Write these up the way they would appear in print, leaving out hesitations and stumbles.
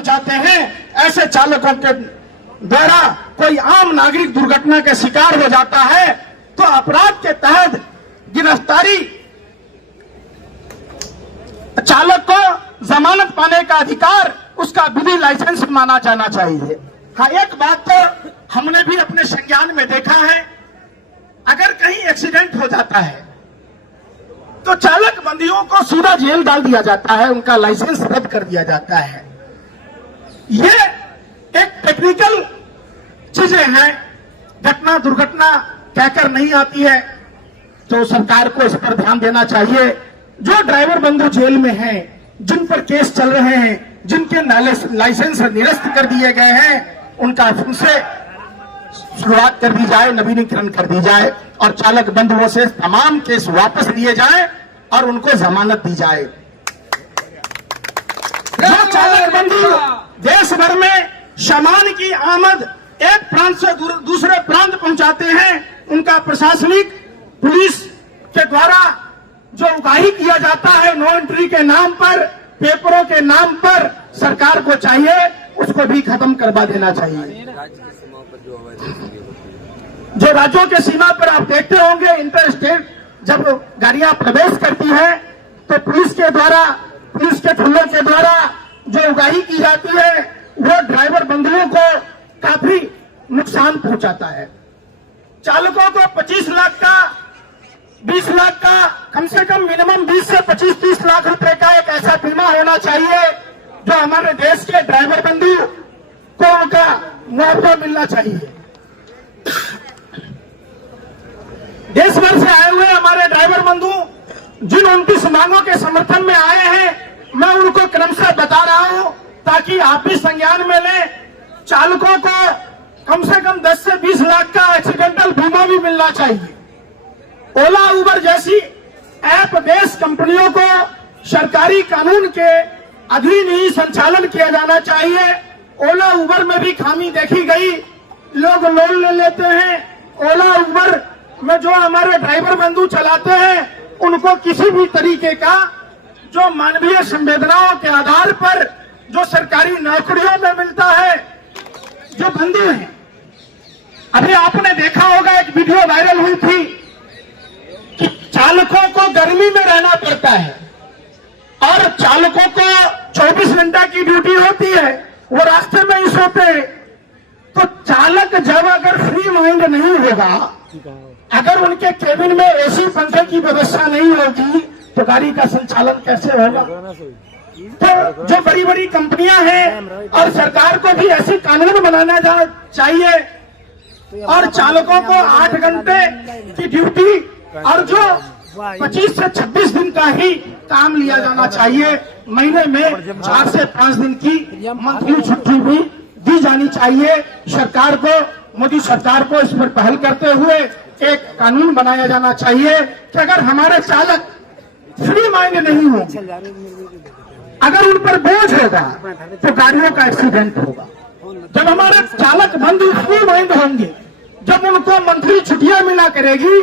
पहुंचाते हैं, ऐसे चालकों के द्वारा कोई आम नागरिक दुर्घटना के शिकार हो जाता है तो अपराध के तहत गिरफ्तारी चालक को जमानत पाने का अधिकार उसका विधि लाइसेंस माना जाना चाहिए। हाँ, एक बात तो हमने भी अपने संज्ञान में देखा है, अगर कहीं एक्सीडेंट हो जाता है तो चालक बंदियों को सीधा जेल डाल दिया जाता है, उनका लाइसेंस रद्द कर दिया जाता है। ये एक टेक्निकल चीजें हैं, घटना दुर्घटना कहकर नहीं आती है, तो सरकार को इस पर ध्यान देना चाहिए। जो ड्राइवर बंधु जेल में हैं, जिन पर केस चल रहे हैं, जिनके लाइसेंस निरस्त कर दिए गए हैं, उनका फिर से शुरुआत कर दी जाए, नवीनीकरण कर दी जाए और चालक बंधुओं से तमाम केस वापस लिए जाए और उनको जमानत दी जाए। जो चालक बंधु देश भर में सामान की आमद एक प्रांत से दूसरे प्रांत पहुंचाते हैं, उनका प्रशासनिक पुलिस के द्वारा जो उगाही किया जाता है नो एंट्री के नाम पर, पेपरों के नाम पर, सरकार को चाहिए उसको भी खत्म करवा देना चाहिए। जो राज्यों के सीमा पर आप देखते होंगे, इंटर स्टेट जब गाड़ियां प्रवेश करती है तो पुलिस के द्वारा, पुलिस के थल्लों के द्वारा जो उगाही की जाती है वो ड्राइवर बंधुओं को काफी नुकसान पहुंचाता है। चालकों को 25 लाख का, 20 लाख का, कम से कम मिनिमम 20 से 25-30 लाख रुपए का एक ऐसा बीमा होना चाहिए जो हमारे देश के ड्राइवर बंधु को उनका मुआवजा मिलना चाहिए। देश भर से आए हुए हमारे ड्राइवर बंधु जिन 29 मांगों के समर्थन में आए हैं, मैं उनको क्रमशः बता रहा हूं ताकि आप भी संज्ञान में लें। चालकों को कम से कम 10 से 20 लाख का एक्सीडेंटल बीमा भी मिलना चाहिए। ओला उबर जैसी ऐप बेस्ड कंपनियों को सरकारी कानून के अधीन ही संचालन किया जाना चाहिए। ओला उबर में भी खामी देखी गई, लोग लोन ले लेते हैं। ओला उबर में जो हमारे ड्राइवर बंधु चलाते हैं उनको किसी भी तरीके का जो मानवीय संवेदनाओं के आधार पर जो सरकारी नौकरियों में मिलता है, जो बंधु हैं, अभी आपने देखा होगा एक वीडियो वायरल हुई थी कि चालकों को गर्मी में रहना पड़ता है और चालकों को 24 घंटा की ड्यूटी होती है, वो रास्ते में ही सोते हैं। तो चालक जब अगर फ्री माइंड नहीं होगा, अगर उनके केबिन में एसी पंखे की व्यवस्था नहीं होगी तो गाड़ी का संचालन कैसे होगा? तो जो बड़ी बड़ी कंपनियां हैं और सरकार को भी ऐसे कानून बनाना चाहिए और चालकों को 8 घंटे की ड्यूटी और जो 25 से 26 दिन का ही काम लिया जाना चाहिए। महीने में 4 से 5 दिन की मंथली छुट्टी भी दी जानी चाहिए। सरकार को, मोदी सरकार को इस पर पहल करते हुए एक कानून बनाया जाना चाहिए कि अगर हमारे चालक फ्री माइंड नहीं होंगे, अगर उन पर बोझ होगा तो गाड़ियों का एक्सीडेंट होगा। जब हमारे चालक बंधु फ्री माइंड होंगे, जब उनको मंथली छुट्टियां मिला करेगी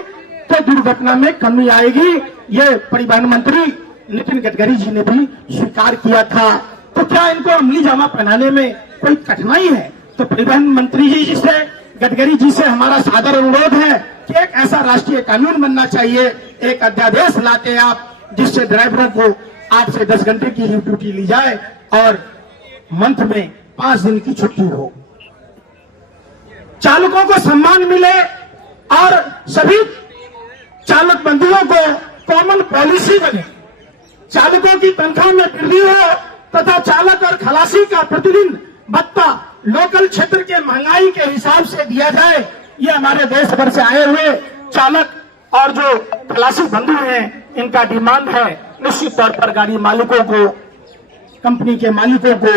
तो दुर्घटना में कमी आएगी। ये परिवहन मंत्री नितिन गडकरी जी ने भी स्वीकार किया था। तो क्या इनको अमली जामा पहनाने में कोई कठिनाई है? तो परिवहन मंत्री जी से, गडकरी जी से हमारा सादर अनुरोध है कि एक ऐसा राष्ट्रीय कानून बनना चाहिए, एक अध्यादेश लाते आप जिससे ड्राइवरों को 8 से 10 घंटे की ड्यूटी ली जाए और मंथ में 5 दिन की छुट्टी हो, चालकों को सम्मान मिले और सभी चालक बंधुओं को कॉमन पॉलिसी बने, चालकों की तनख्वाह में वृद्धि हो तथा चालक और खलासी का प्रतिदिन भत्ता लोकल क्षेत्र के महंगाई के हिसाब से दिया जाए। ये हमारे देश भर से आए हुए चालक और जो खलासी बंधु हैं इनका डिमांड है। निश्चित तौर पर गाड़ी मालिकों को, कंपनी के मालिकों को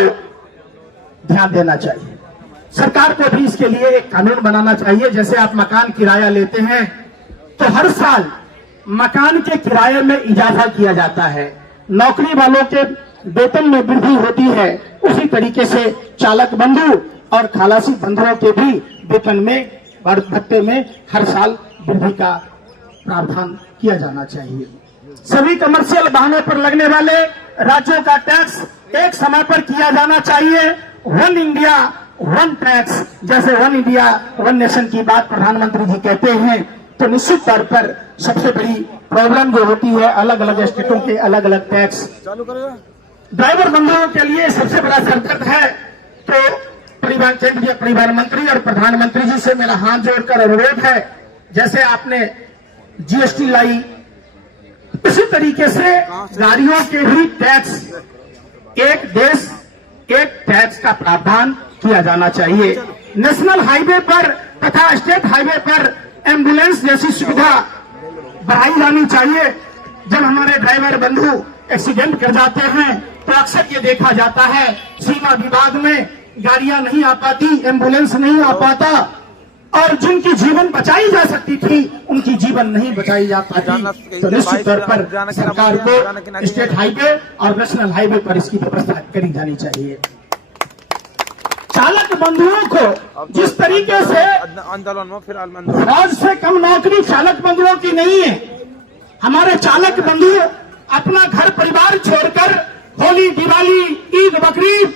ध्यान देना चाहिए। सरकार को भी इसके लिए एक कानून बनाना चाहिए। जैसे आप मकान किराया लेते हैं तो हर साल मकान के किराए में इजाफा किया जाता है, नौकरी वालों के वेतन में वृद्धि होती है, उसी तरीके से चालक बंधु और खलासी बंधुओं के भी वेतन में, भत्ते में हर साल वृद्धि का प्रावधान किया जाना चाहिए। सभी कमर्शियल वाहनों पर लगने वाले राज्यों का टैक्स एक समय पर किया जाना चाहिए। वन इंडिया वन टैक्स, जैसे वन इंडिया वन नेशन की बात प्रधानमंत्री जी कहते हैं, तो निश्चित तौर पर सबसे बड़ी प्रॉब्लम जो होती है अलग अलग स्टेटों के अलग अलग टैक्स। ड्राइवर बंधुओं के लिए सबसे बड़ा सरदर्द है। तो केंद्रीय परिवहन मंत्री और प्रधानमंत्री जी से मेरा हाथ जोड़कर अनुरोध है, जैसे आपने जीएसटी लाई, इसी तरीके से गाड़ियों के भी टैक्स, एक देश एक टैक्स का प्रावधान किया जाना चाहिए। नेशनल हाईवे पर तथा स्टेट हाईवे पर एम्बुलेंस जैसी सुविधा बढ़ाई जानी चाहिए। जब हमारे ड्राइवर बंधु एक्सीडेंट कर जाते हैं तो अक्सर ये देखा जाता है सीमा विभाग में गाड़ियां नहीं आ पाती, एम्बुलेंस नहीं आ पाता, और जिनकी जीवन बचाई जा सकती थी उनकी जीवन नहीं बचाई जा पाती। तो निश्चित तौर पर सरकार को स्टेट हाईवे और नेशनल हाईवे पर इसकी व्यवस्था करी जानी चाहिए। चालक बंधुओं को जिस तरीके से फौज से कम नौकरी चालक बंधुओं की नहीं है। हमारे चालक बंधु अपना घर परिवार छोड़कर होली, दिवाली, ईद, बकरीद,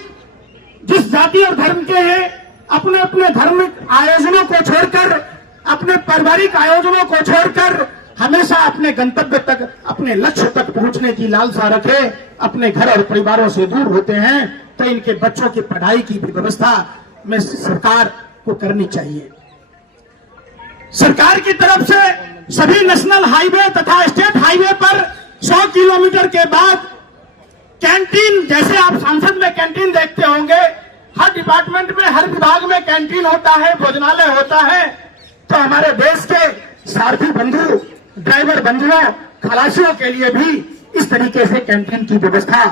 जिस जाति और धर्म के हैं, अपने अपने धार्मिक आयोजनों को छोड़कर, अपने पारिवारिक आयोजनों को छोड़कर हमेशा अपने गंतव्य तक, अपने लक्ष्य तक पहुंचने की लालसा रखे, अपने घर और परिवारों से दूर होते हैं। तो इनके बच्चों की पढ़ाई की भी व्यवस्था में सरकार को करनी चाहिए। सरकार की तरफ से सभी नेशनल हाईवे तथा स्टेट हाईवे पर 100 किलोमीटर के बाद कैंटीन, जैसे आप संसद में कैंटीन देखते होंगे, हर डिपार्टमेंट में, हर विभाग में कैंटीन होता है, भोजनालय होता है। तो हमारे देश के सारथी बंधु, ड्राइवर बंधुओं, खलासियों के लिए भी इस तरीके से कैंटीन की व्यवस्था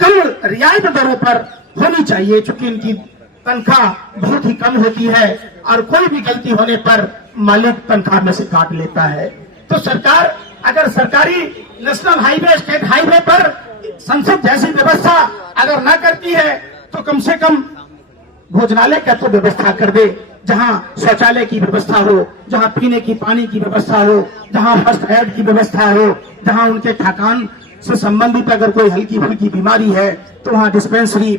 कम रियायत दरों पर होनी चाहिए, चूंकि इनकी तनख्वाह बहुत ही कम होती है और कोई भी गलती होने पर मालिक तनख्वाह में से काट लेता है। तो सरकार अगर सरकारी नेशनल हाईवे, स्टेट हाईवे पर संसद जैसी व्यवस्था अगर न करती है तो कम से कम भोजनालय का तो व्यवस्था कर दे, जहां शौचालय की व्यवस्था हो, जहां पीने की पानी की व्यवस्था हो, जहां फर्स्ट एड की व्यवस्था हो, जहां उनके थकान से संबंधित अगर कोई हल्की फुल्की बीमारी है तो वहां डिस्पेंसरी,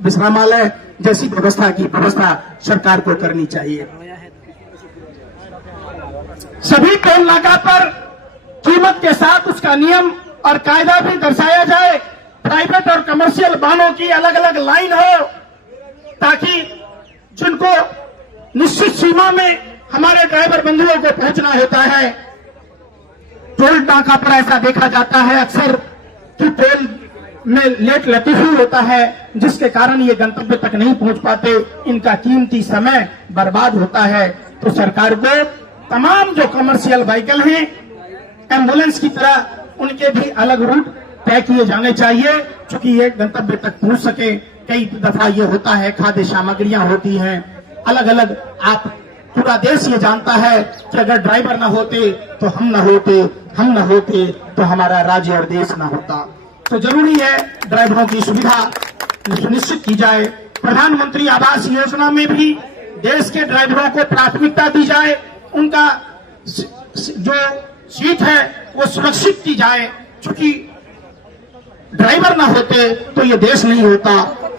विश्रामालय जैसी व्यवस्था की व्यवस्था सरकार को करनी चाहिए। सभी टोल नाका पर कीमत के साथ उसका नियम और कायदा भी दर्शाया जाए। प्राइवेट और कमर्शियल वाहनों की अलग अलग लाइन हो, ताकि जिनको निश्चित सीमा में हमारे ड्राइवर बंधुओं को पहुंचना होता है। टोल नाका पर ऐसा देखा जाता है अक्सर कि टोल में लेट लतीफी होता है, जिसके कारण ये गंतव्य तक नहीं पहुंच पाते, इनका कीमती समय बर्बाद होता है। तो सरकार को तमाम जो कमर्शियल व्हीकल हैं, एम्बुलेंस की तरह, उनके भी अलग रूट तय किए जाने चाहिए, क्योंकि ये गंतव्य तक पहुंच सके। कई दफा ये होता है खाद्य सामग्रियां होती हैं अलग अलग, आप पूरा देश ये जानता है कि अगर ड्राइवर न होते तो हम न होते, हम न होते तो हमारा राज्य और देश न होता। तो जरूरी है ड्राइवरों की सुविधा सुनिश्चित की जाए। प्रधानमंत्री आवास योजना में भी देश के ड्राइवरों को प्राथमिकता दी जाए, उनका जो सीट है वो सुरक्षित की जाए, क्योंकि ड्राइवर ना होते तो ये देश नहीं होता।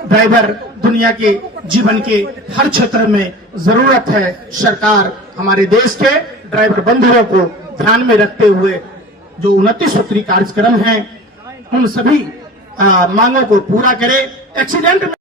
ड्राइवर दुनिया के जीवन के हर क्षेत्र में जरूरत है। सरकार हमारे देश के ड्राइवर बंधुओं को ध्यान में रखते हुए जो 29 सूत्री कार्यक्रम हैं उन सभी मांगों को पूरा करे। एक्सीडेंट